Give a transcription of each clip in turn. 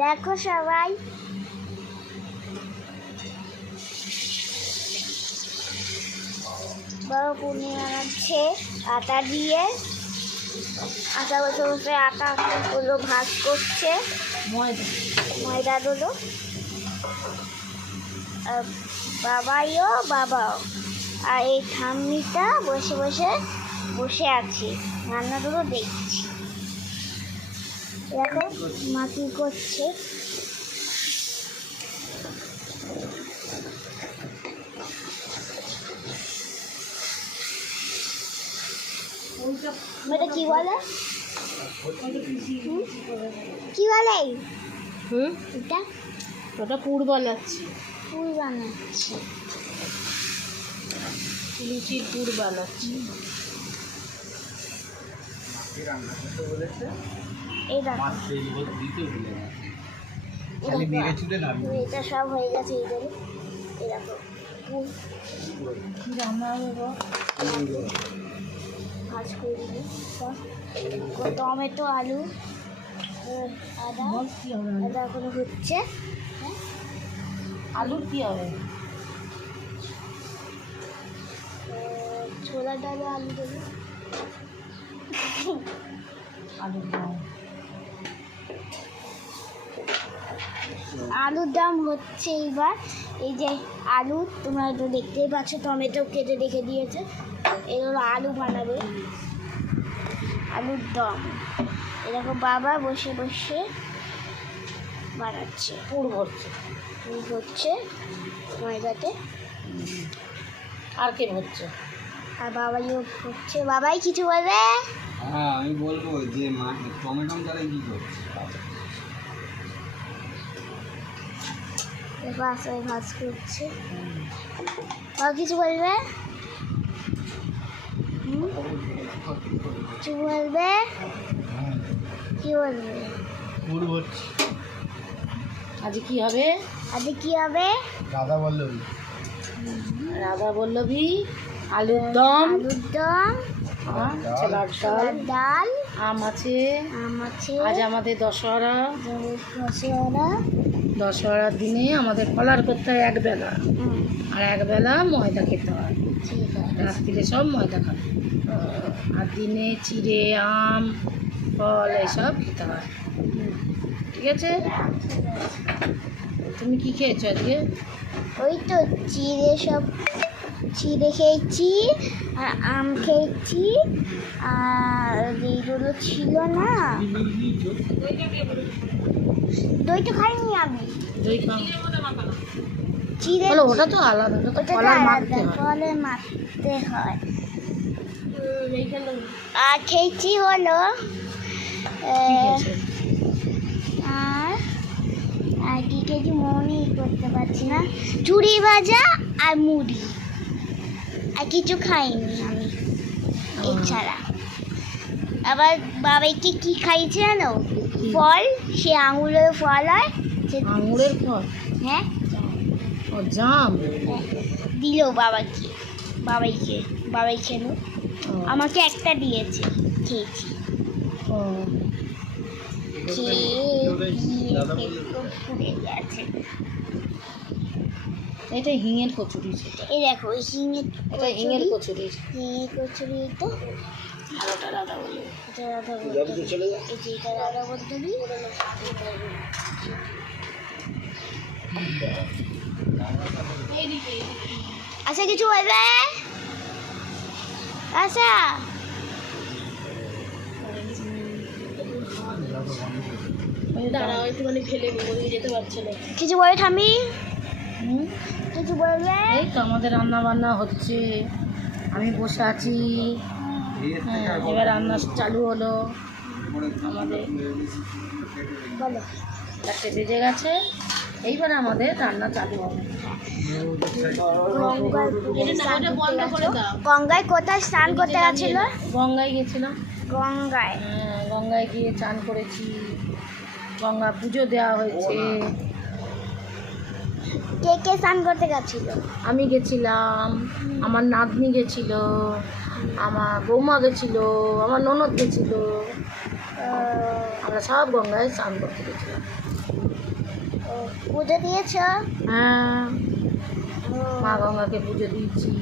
দেখো সবাই, বড় পূর্ণিমা বানাচ্ছে আটা দিয়ে। আটা বসে বসে আটাগুলো ভাগ করছে, ময়দাগুলো। বাবাও আর এই ঠাম্মিটা বসে বসে আছে, রান্নাগুলো দেখছি। দেখো মা কি করছে। এটা কি বলে, কি বলে এটা? ওটা পুর বানাচ্ছি, লুচির পুর বানাচ্ছি। এটা সব হয়ে গেছে। এই দেখো রান্না হবে, ভাজ করে দিবি সব। টমেটো, আলু, আদা এখনো হচ্ছে। আলুর কি হবে? ছোলা ডালে আলু দেবো। আলুর দাম হচ্ছে এইবার। এই যে আলু তোমরা তো দেখতেই পাচ্ছ, টমেটো কেটে রেখে দিয়েছে। এগুলো আলু বানাবে, আলুর দম। এরকম বাবা বসে বানাচ্ছে, পুর হচ্ছে ময়দাতে। আর কে হচ্ছে? আর বাবাইও হচ্ছে। বাবাই কিছু বলবে? হ্যাঁ, আমি বলবো যে টমেটো তারা কি করছে। বাসায় ভাজ করছে। আর কিছু বলবে? কিছু বলবে? কি বলবে? আজ কি হবে? রাধা বল্লভী আলুর দম, ছোলার ডাল, আম আছে। আজ আমাদের দশহরার দিনে আমাদের ফলার করতে হয় একবেলা, আর একবেলা ময়দা খেতে হয়। রাত্রিরে সব ময়দা খাবে, আর দিনে চিড়ে, আম, ফল এসব খেতে হয়। ঠিক আছে? তুমি কি খেয়েছো আজকে? ওই তো চিড়ে খেয়েছি, আর আম খেয়েছি, আর এইগুলো ছিল না। দই তো খাইনি আমি। দই খাও? চিড়ে ওটা তো আলাদা, ফলের মাখতে হয়। আর খেয়েছি হলো আর কি খেয়েছি মনেই করতে পারছি না। চুড়ি ভাজা আর মুড়ি, আর কিছু খাইনি আমি এছাড়া। আবার বাবাইকে কি খাইছে জানো? ফল, সে আঙুরের ফল হয়। আঙুরের ফল? হ্যাঁ, ও জাম দিল বাবাই খেলো। আমাকে একটা দিয়েছে, খেয়েছি। ফুলে গেছে। এটা হিঙের কচুরি। এই দেখো হিঙের কচুরি। তো রাধা বলবি। আচ্ছা কিছু বলবে? আচ্ছা একটুখানি ফেলে যেতে পারছে না। কিছু বলে ঠামি? কিছু বলবে? এই তো আমাদের রান্না বান্না হচ্ছে, আমি বসে আছি। এবার রান্না চালু হলো আমাদের। বলো। 4টে বেজে গেছে, এইবার আমাদের রান্না চালু হবে। গঙ্গায় কোথায় স্নান করতে গেছিল? গঙ্গায় গেছিলাম। গঙ্গায় গিয়ে চান করেছি, গঙ্গা পুজো দেওয়া হয়েছে। কে স্নান করতে গেছিল? আমি গেছিলাম, আমার নাতনি গেছিল, আমার বৌমা গেছিল, আমার ননদ গেছিল, আমরা সব গঙ্গায় স্নান করতে গেছিলাম। পুজো দিয়েছ? হ্যাঁ, মা গঙ্গাকে পুজো দিয়েছি,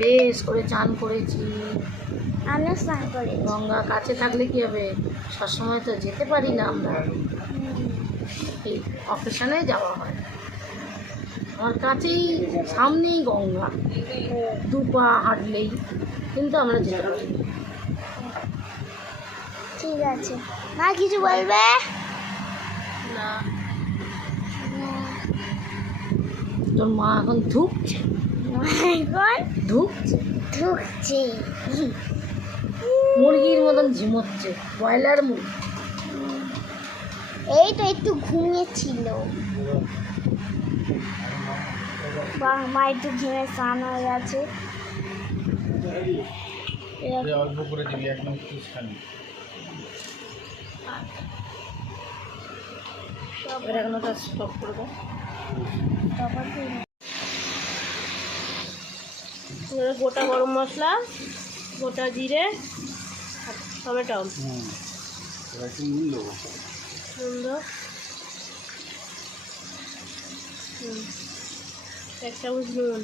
বেশ করে চান করেছি। আমিও স্নান করি। গঙ্গা কাছে থাকলে কি হবে, সবসময় তো যেতে পারি না আমরা, এই অকেশনে যাওয়া হয়। আমার কাছেই সামনেই গঙ্গা, 2 পা হাঁটলেই, কিন্তু আমরা যেতে পারি না। ঠিক আছে, মা কিছু বলবে? না, তোর মা এখন ধুকছে, এখন ধুকছে, ঢুকছে। মুরগির মতন ঝিমোচ্ছে, ব্রয়লার মুরগি। এই তো একটু ঘুমিয়েছিল। বাহ, মা একটু ঘুমে স্নান হয়ে গেছে। অল্প করে দিবি, একদম খানি। এবার এখন ওটা স্টপ করবো। গোটা গরম মশলা, গোটা জিরে, টমেটো, এবার একটু নুন দেবো। সুন্দর 1 চামচ নুন।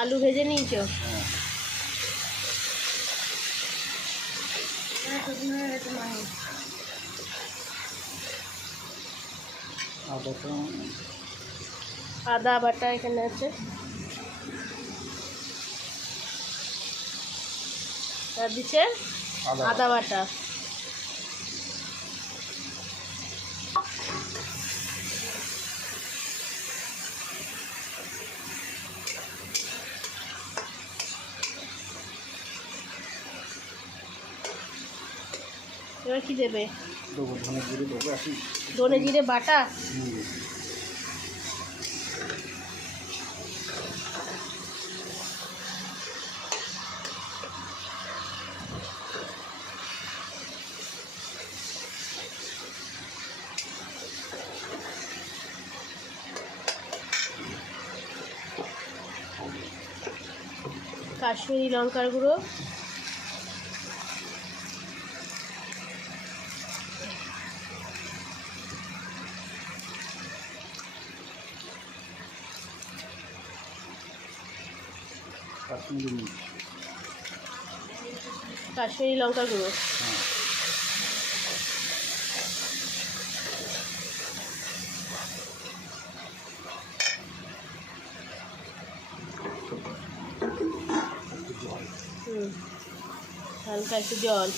আলু ভেজে নিয়েছ? আদা বাটা এখানে আছে, আর দিচ্ছে আদা বাটা। এবার কি দেবে? দেবো ধনে জিরে দেবো এখন। ধনে জিরে বাটা। কাশ্মীরি লঙ্কার গুঁড়ো, কাশ্মীরি লঙ্কার গুঁড়ো, হালকা একটু জল।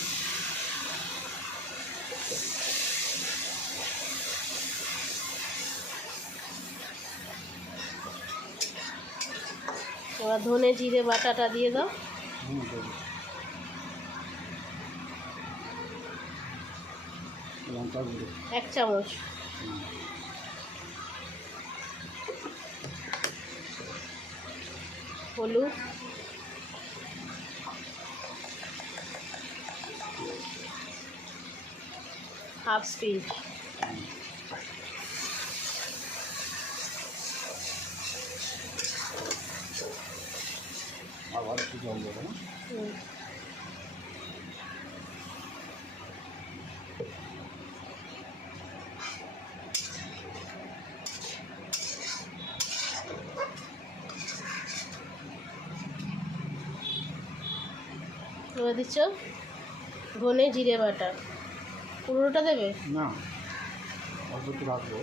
এবার ধনে জিরে বাটাটা দিয়ে দাও। লঙ্কা গুঁড়ো 1 চামচ। হলুদ, হাফ স্পিচ, আবার একটু জল দেবো না। এবার দিচ্ছ ধনে জিরে বাটা। পুরোটা দেবে না, অল্প একটু রাখবো।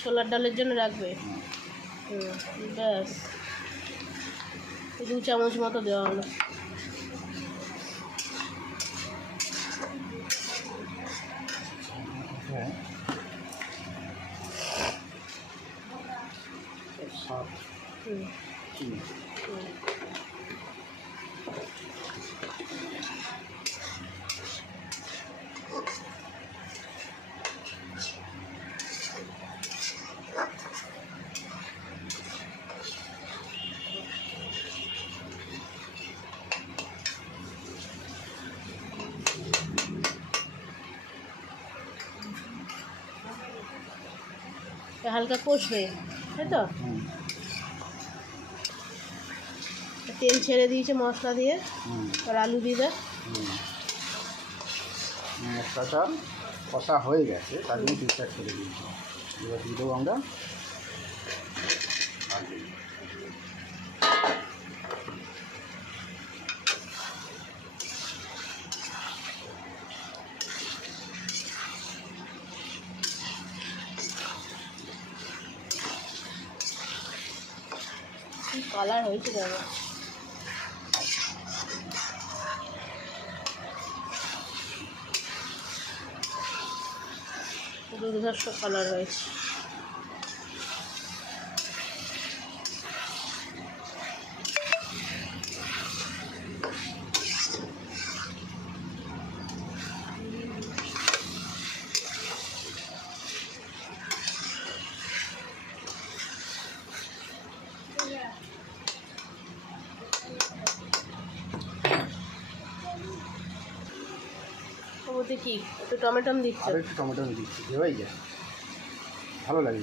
ছোলার ডালের জন্য রাখবে। ব্যাস 2 চামচ মতো দেওয়া হলো। হ্যাঁ, সাত চিনি। হালকা কষবে, তাই তো? তেল ছেড়ে দিয়েছে মশলা দিয়ে, হুম আর আলু দিয়ে দেয়। হুম মশলাটা কষা হয়ে গেছে, তার জন্য পিসটা ছেড়ে দিয়েছি। এবার দিয়ে দেবো আমরা আলু। কি কালার হয়েছে দেখো। দুর্ধর্ষ কালার হয়েছে। ওতে কি একটু টমেটম দিচ্ছে? আর একটু টমেটো দিচ্ছি, দেওয়াই যায়, ভালো লাগে,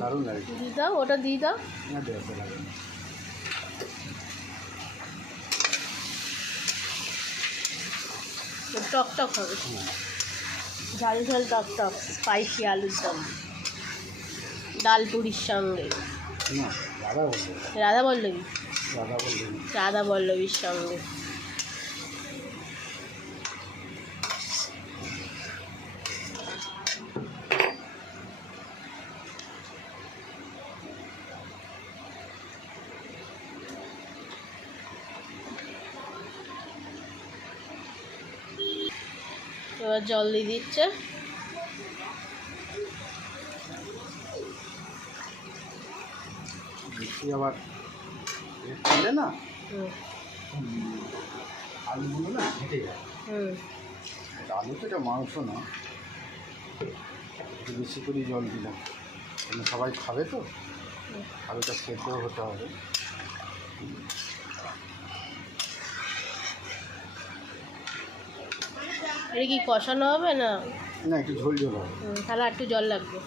দারুণ লাগে। দিয়ে দাও, ওটা দিয়ে দাও। না দেওয়াতে লাগে না। টক টক হবে, হুম ঝাল ঝাল টক টক স্পাইসি আলুর দম ডাল পুরির সঙ্গে। না রাধা বলবে, রাধা বল্লবী, রাধা বলবে না। রাধা বল্লবীর সঙ্গে। এবার জল দিয়ে দিচ্ছে। বেশি আবার খেলে না হুম আলুগুলো না ঘেটে যায়। হুম আলু তো এটা মাংস না, একটু বেশি করে জল দিলাম, কারণ সবাই খাবে তো, আলুটা সেদ্ধ হতে হবে। এটা কি কষানো হবে না? না একটু ঝোল ঝোল হবে। তাহলে আর একটু জল লাগবে।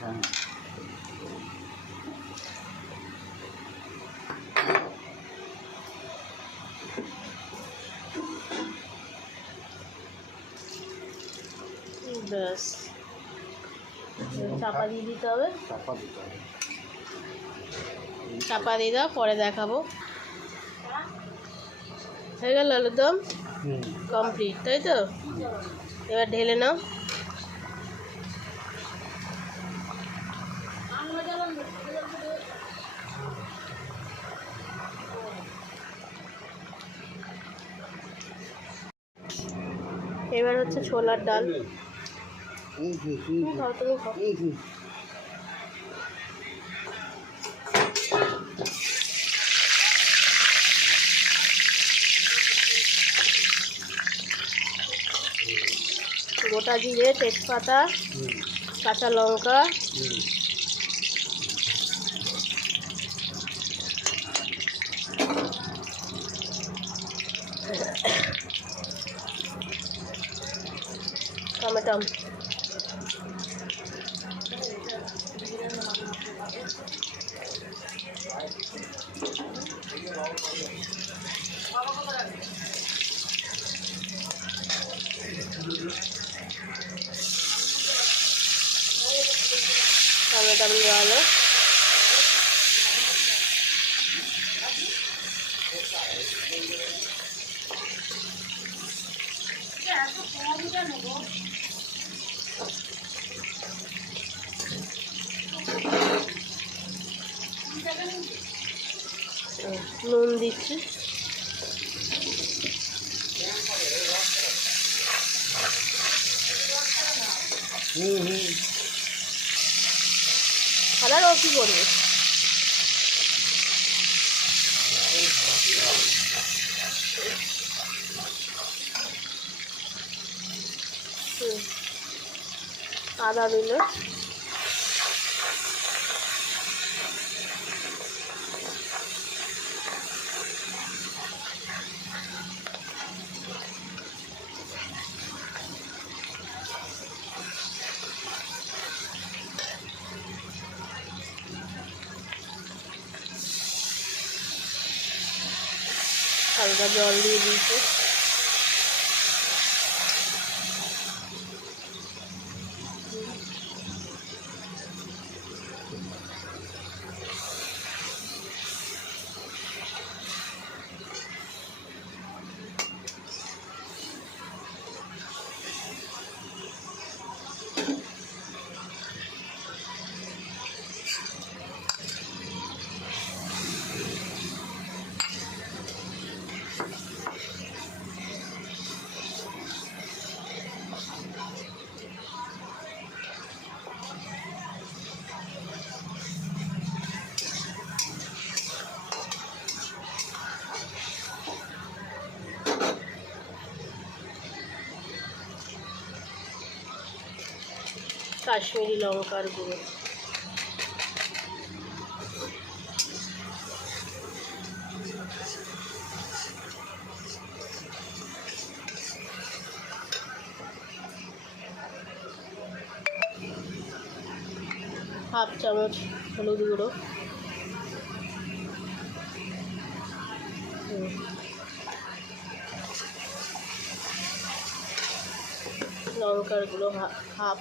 হ্যাঁ ব্যাস, চাপা দিয়ে দিতে হবে। চাপা দিতে হবে। চাপা দিয়ে দাও, পরে দেখাবো। হয়ে গেল আলুর দম হুম কমপ্লিট, তাই তো? এবার ঢেলে নাও। এবার হচ্ছে ছোলার ডাল। খাও, তুমি খাও। গোটা জিরে, তেজপাতা, কাঁচা লঙ্কা, টমেটো, টমেটো ভালো। নুন দিচ্ছি। কালার ও কি করবে? আদা দিল, হালকা জল দিয়ে দিয়েছে। কাশ্মীরি লঙ্কার গুঁড়ো, হাফ চামচ হলুদ গুঁড়ো, লঙ্কার গুঁড়ো হাফ,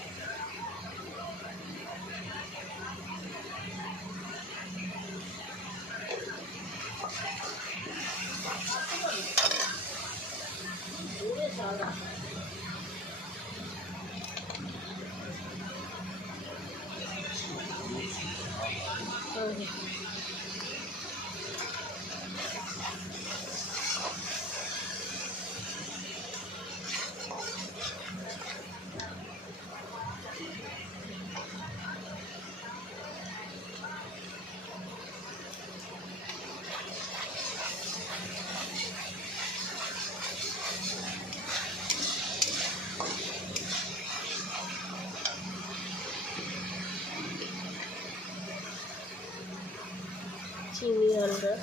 চিনি হালকা,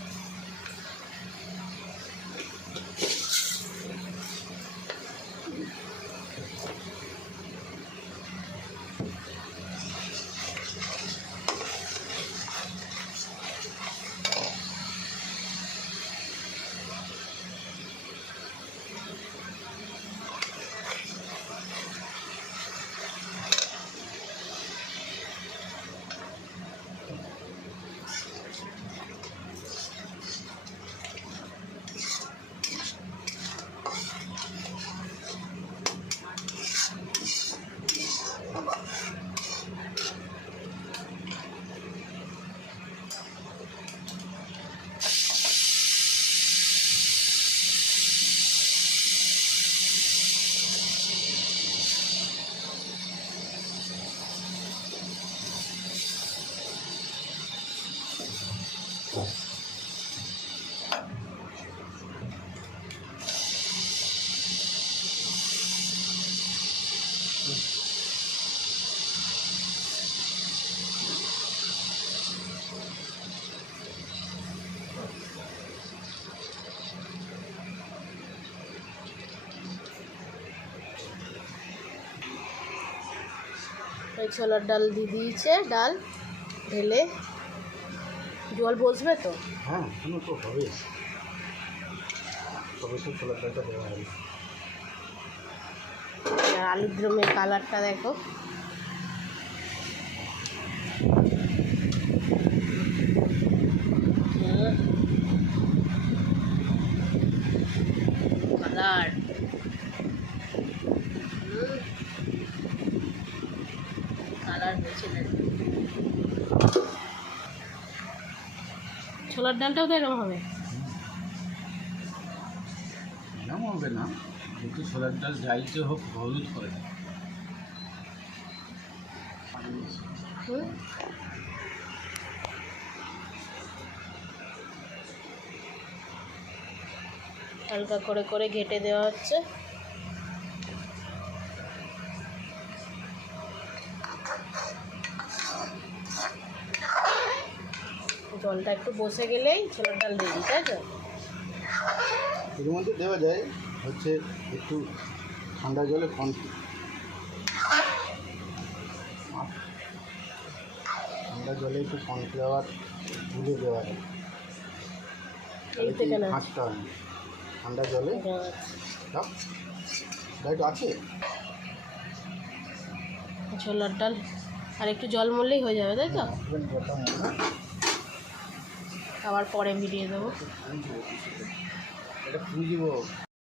ছোলার ডাল দিয়ে দিয়েছে, ডাল ঢেলে জল বসবে তো। হ্যাঁ এখনো তো হবে, তবে তো ছোলার ডালটা দেওয়া হবে। আর আলুর দমের কালারটা দেখো, কালার কালার হয়েছে না। ছোলার ডালটাও তো এরকম হবে, এরকম হবে না, কিন্তু ছোলার ডাল যাইতে হোক হলুদ করে দেয়। হালকা করে করে ঘেটে দেওয়া হচ্ছে। জলটা একটু বসে গেলেই ছোলার ডাল দিয়ে দিই, তাই তো? এর মধ্যে দেওয়া যায় হচ্ছে একটু ঠান্ডা জলে ঠান্ডা জলে একটু কর্নফ্লাওয়ার গুলে দেওয়া যায়, এই থেকে না, কাঁচটা হয় না। ঠান্ডা জলে দাও একটু আছে ছোলার ডাল আর একটু জল মরলেই হয়ে যাবে, তাই তো? আবার পরে মিলিয়ে দেবো। এটা ফুল দিব